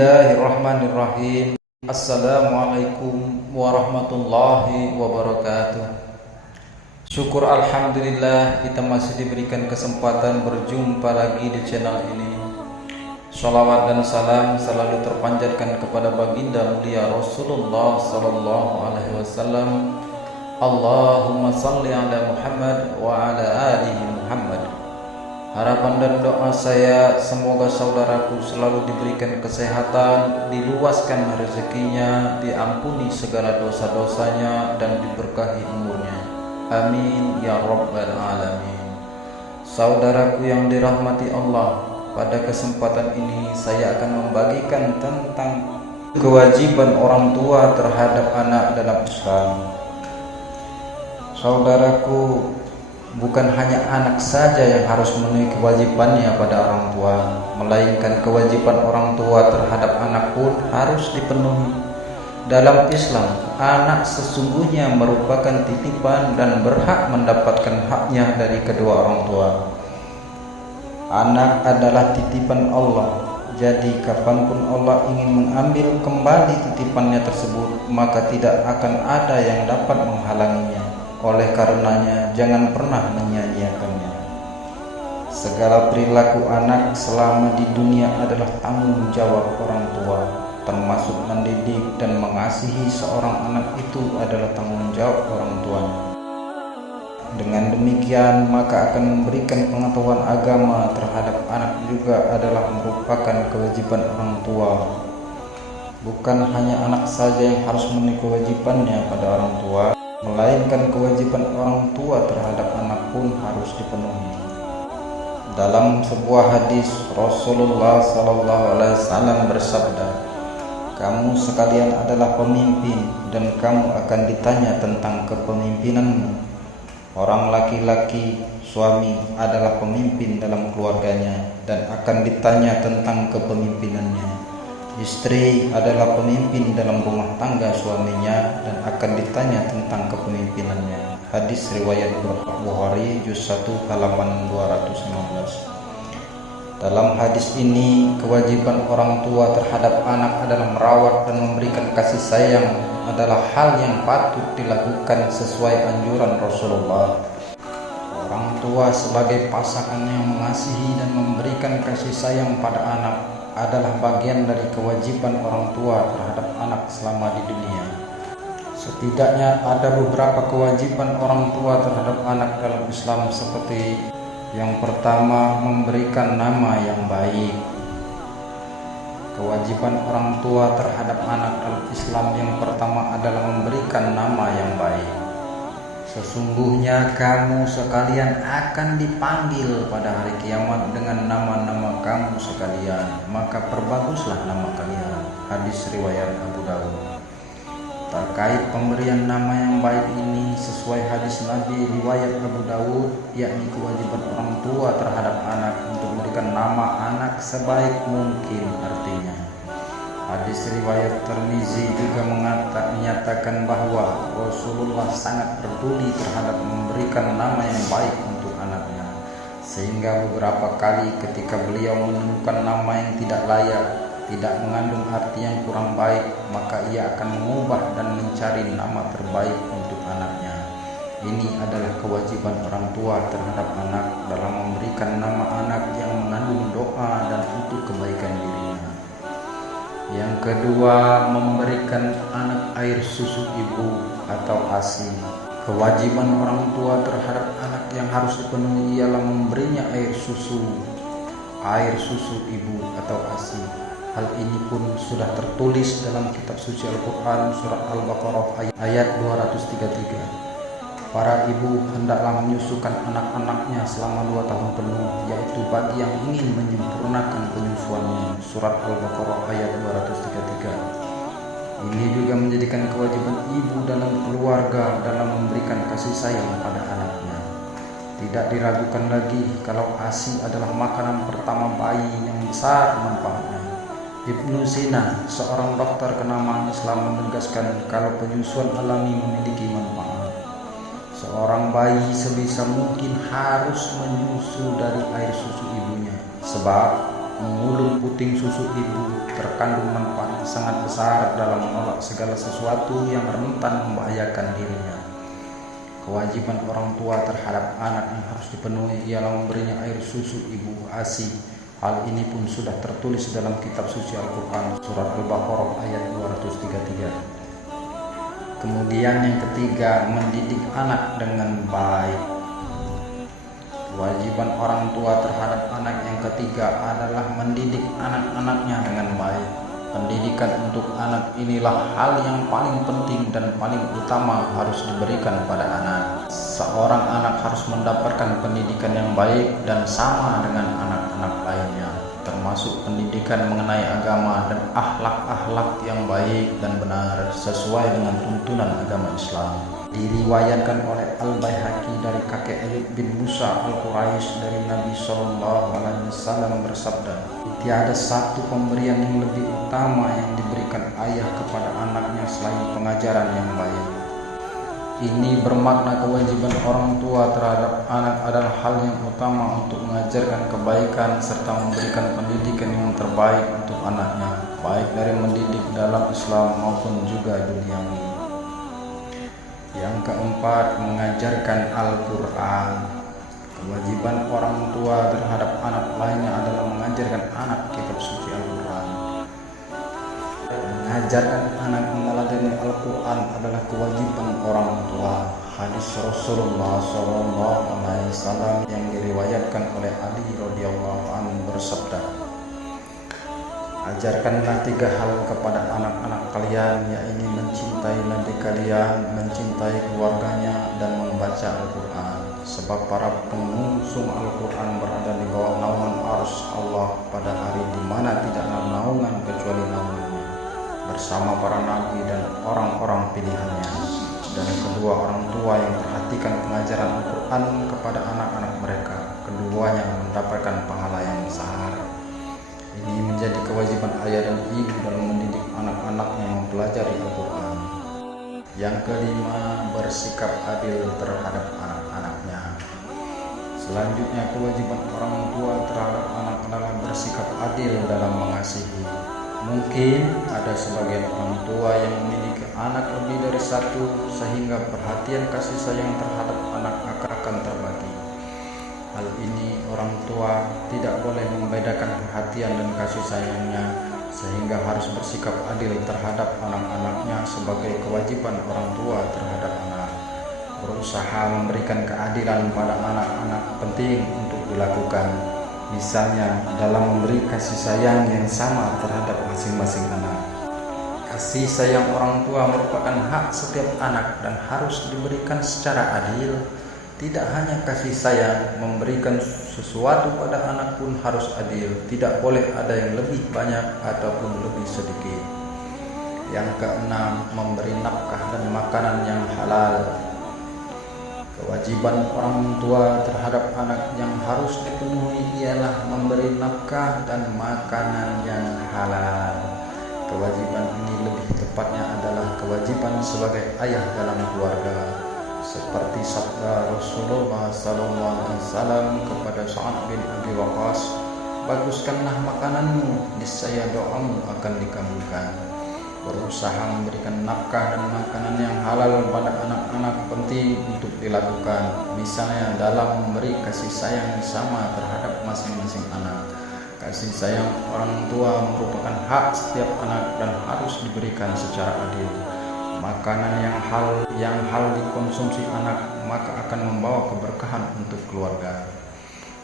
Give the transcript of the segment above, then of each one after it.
Bismillahirrahmanirrahim. Assalamualaikum warahmatullahi wabarakatuh. Syukur alhamdulillah kita masih diberikan kesempatan berjumpa lagi di channel ini. Shalawat dan salam selalu terpanjatkan kepada baginda mulia Rasulullah sallallahu alaihi wasallam. Allahumma salli ala Muhammad wa ala alihi Muhammad. Harapan dan doa saya semoga saudaraku selalu diberikan kesehatan, diluaskan rezekinya, diampuni segala dosa-dosanya dan diberkahi umurnya. Amin ya rabbal alamin. Saudaraku yang dirahmati Allah, pada kesempatan ini saya akan membagikan tentang kewajiban orang tua terhadap anak dalam Islam. Saudaraku, bukan hanya anak saja yang harus memenuhi kewajibannya pada orang tua, melainkan kewajiban orang tua terhadap anak pun harus dipenuhi. Dalam Islam, anak sesungguhnya merupakan titipan dan berhak mendapatkan haknya dari kedua orang tua. Anak adalah titipan Allah, jadi kapanpun Allah ingin mengambil kembali titipannya tersebut, maka tidak akan ada yang dapat menghalanginya. Oleh karenanya, jangan pernah menyia-nyiakannya. Segala perilaku anak selama di dunia adalah tanggung jawab orang tua, termasuk mendidik dan mengasihi seorang anak itu adalah tanggung jawab orang tuanya. Dengan demikian, maka akan memberikan pengetahuan agama terhadap anak juga adalah merupakan kewajiban orang tua. Bukan hanya anak saja yang harus memenuhi kewajibannya pada orang tua, melainkan kewajiban orang tua terhadap anak pun harus dipenuhi. Dalam sebuah hadis, Rasulullah SAW bersabda, "Kamu sekalian adalah pemimpin dan kamu akan ditanya tentang kepemimpinanmu. Orang laki-laki, suami adalah pemimpin dalam keluarganya dan akan ditanya tentang kepemimpinannya. Istri adalah pemimpin dalam rumah tangga suaminya dan akan ditanya tentang kepemimpinannya." Hadis riwayat Bukhari juz 1 halaman 215. Dalam hadis ini, kewajiban orang tua terhadap anak adalah merawat dan memberikan kasih sayang adalah hal yang patut dilakukan sesuai anjuran Rasulullah. Orang tua sebagai pasangan yang mengasihi dan memberikan kasih sayang pada anak adalah bagian dari kewajiban orang tua terhadap anak selama di dunia. Setidaknya ada beberapa kewajiban orang tua terhadap anak dalam Islam, seperti yang pertama, memberikan nama yang baik. Kewajiban orang tua terhadap anak dalam Islam yang pertama adalah memberikan nama yang baik. Sesungguhnya kamu sekalian akan dipanggil pada hari kiamat dengan nama-nama kamu sekalian, maka perbaguslah nama kalian. Hadis riwayat Abu Dawud. Terkait pemberian nama yang baik ini, sesuai hadis Nabi riwayat Abu Dawud, yakni kewajiban orang tua terhadap anak untuk memberikan nama anak sebaik mungkin. Artinya, hadis riwayat Tirmizi juga menyatakan bahwa Rasulullah sangat peduli terhadap memberikan nama yang baik untuk anaknya, sehingga beberapa kali ketika beliau menemukan nama yang tidak layak, tidak mengandung arti yang kurang baik, maka ia akan mengubah dan mencari nama terbaik untuk anaknya. Ini adalah kewajiban orang tua terhadap anak dalam memberikan nama anak yang mengandung doa dan untuk kebaikan dirinya. Yang kedua, memberikan anak air susu ibu atau ASI. Kewajiban orang tua terhadap anak yang harus dipenuhi ialah memberinya air susu ibu atau ASI. Hal ini pun sudah tertulis dalam kitab suci Al-Quran surat Al-Baqarah ayat 233. Para ibu hendaklah menyusukan anak-anaknya selama 2 tahun penuh, yaitu bagi yang ingin menyempurnakan penyusuannya. Surat Al-Baqarah ayat 233. Ini juga menjadikan kewajiban ibu dalam keluarga dalam memberikan kasih sayang pada anaknya. Tidak diragukan lagi kalau ASI adalah makanan pertama bayi yang besar manfaatnya. Ibnu Sina, seorang dokter kenamaan Islam, menegaskan kalau penyusuan alami memiliki manfaat. Seorang bayi sebisa mungkin harus menyusu dari air susu ibunya, sebab Mengulur puting susu ibu terkandung manfaat sangat besar dalam menolak segala sesuatu yang rentan membahayakan dirinya. Kewajiban orang tua terhadap anak yang harus dipenuhi ialah memberinya air susu ibu ASI. Hal ini pun sudah tertulis dalam kitab suci Al-Quran surat Al-Baqarah ayat 233. Kemudian yang ketiga, mendidik anak dengan baik. Kewajiban orang tua terhadap anak yang ketiga adalah mendidik anak-anaknya dengan baik. Pendidikan untuk anak inilah hal yang paling penting dan paling utama harus diberikan pada anak. Seorang anak harus mendapatkan pendidikan yang baik dan sama dengan anak-anak lainnya, termasuk pendidikan mengenai agama dan akhlak-akhlak yang baik dan benar sesuai dengan tuntunan agama Islam. Diriwayatkan oleh Al-Baihaqi dari kakek Ayub bin Musa Al-Quraisy dari Nabi SAW bersabda, tiada satu pemberian yang lebih utama yang diberikan ayah kepada anaknya selain pengajaran yang baik. Ini bermakna kewajiban orang tua terhadap anak adalah hal yang utama untuk mengajarkan kebaikan serta memberikan pendidikan yang terbaik untuk anaknya, baik dari mendidik dalam Islam maupun juga duniawi. Yang keempat, mengajarkan Al-Quran. Kewajiban orang tua terhadap anak lainnya adalah mengajarkan anak kitab suci Al-Quran. Mengajarkan anak meneladani Al-Quran adalah kewajiban orang tua. Hadis Rasulullah SAW yang diriwayatkan oleh Ali radhiyallahu anhu bersabda, ajarkanlah 3 hal kepada anak-anak kalian, yaitu mencintai Nabi kalian, mencintai keluarganya, dan membaca Al-Quran. Sebab para pengusung Al-Quran berada di bawah naungan arsy Allah pada hari di mana tidak ada naungan kecuali naungannya, bersama para nabi dan orang-orang pilihannya. Dan kedua, orang tua yang perhatikan pengajaran Al-Quran kepada anak-anak mereka, keduanya mendapatkan pahala yang besar. Ini menjadi kewajiban ayah dan ibu dalam mendidik anak-anaknya mempelajari Al-Quran. Yang kelima, bersikap adil terhadap anak-anaknya. Selanjutnya, kewajiban orang tua terhadap anak adalah bersikap adil dalam mengasihi. Mungkin ada sebagian orang tua yang memiliki anak lebih dari satu, sehingga perhatian kasih sayang terhadap anak akan terbagi. Hal ini orang tua tidak boleh membedakan perhatian dan kasih sayangnya, sehingga harus bersikap adil terhadap anak-anaknya sebagai kewajiban orang tua terhadap anak. Berusaha memberikan keadilan pada anak-anak penting untuk dilakukan. Misalnya dalam memberi kasih sayang yang sama terhadap masing-masing anak. Kasih sayang orang tua merupakan hak setiap anak dan harus diberikan secara adil. Tidak hanya kasih sayang, memberikan sesuatu pada anak pun harus adil. Tidak boleh ada yang lebih banyak ataupun lebih sedikit. Yang keenam, memberi nafkah dan makanan yang halal. Kewajiban orang tua terhadap anak yang harus dipenuhi ialah memberi nafkah dan makanan yang halal. Kewajiban ini lebih tepatnya adalah kewajiban sebagai ayah dalam keluarga. Seperti sabda Rasulullah SAW kepada Sa'ad bin Abi Waqqas, baguskanlah makananmu, niscaya doamu akan dikabulkan. Berusaha memberikan nafkah dan makanan yang halal pada anak-anak penting untuk dilakukan. Misalnya dalam memberi kasih sayang sama terhadap masing-masing anak. Kasih sayang orang tua merupakan hak setiap anak dan harus diberikan secara adil. Makanan yang hal dikonsumsi anak maka akan membawa keberkahan untuk keluarga.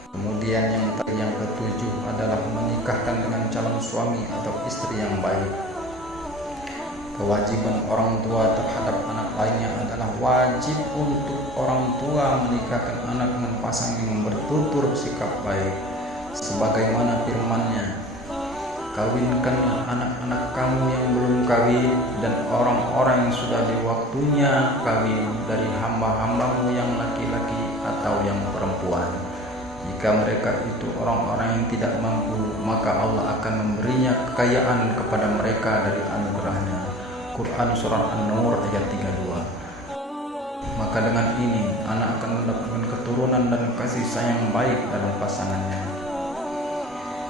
Kemudian yang ketujuh adalah menikahkan dengan calon suami atau istri yang baik. Kewajiban orang tua terhadap anak lainnya adalah wajib untuk orang tua menikahkan anak dengan pasangan yang bertutur sikap baik, sebagaimana firman-Nya, kawinkanlah anak-anak kamu yang belum kawin dan orang-orang yang sudah di waktunya kawin dari hamba-hambamu yang laki-laki atau yang perempuan. Jika mereka itu orang-orang yang tidak mampu, maka Allah akan memberinya kekayaan kepada mereka dari anugerahnya. Quran Surah An-Nur ayat 32. Maka dengan ini anak akan mendapatkan keturunan dan kasih sayang baik dalam pasangannya.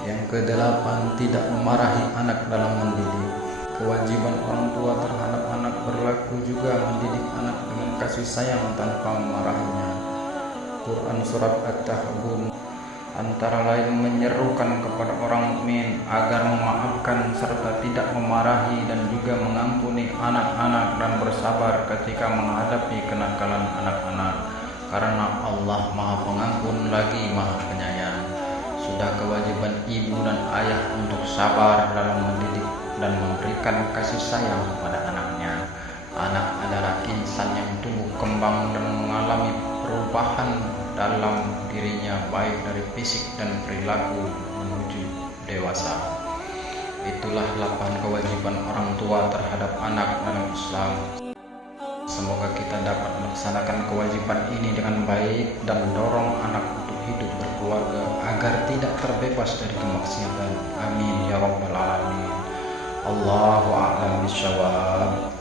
Yang kedelapan, tidak memarahi anak dalam mendidik. Kewajiban orang tua terhadap anak berlaku juga mendidik anak dengan kasih sayang tanpa memarahinya. Quran Surat At-Tahrim antara lain menyerukan kepada orang mukmin agar memaafkan serta tidak memarahi dan juga mengampuni anak-anak dan bersabar ketika menghadapi kenakalan anak-anak, karena Allah Maha Pengampun lagi Maha Penyayang. Sudah kewajiban ibu dan ayah untuk sabar dalam mendidik dan memberikan kasih sayang kepada anaknya. Anak adalah insan yang tumbuh kembang dan mengalami perubahan dalam dirinya, baik dari fisik dan perilaku menuju dewasa. Itulah 8 kewajiban orang tua terhadap anak dalam Islam. Semoga kita dapat melaksanakan kewajiban ini dengan baik dan mendorong anak untuk hidup berkeluarga agar tidak terbebas dari kemaksiatan. Amin ya rabbal alamin. Allahu a'lam bishawab.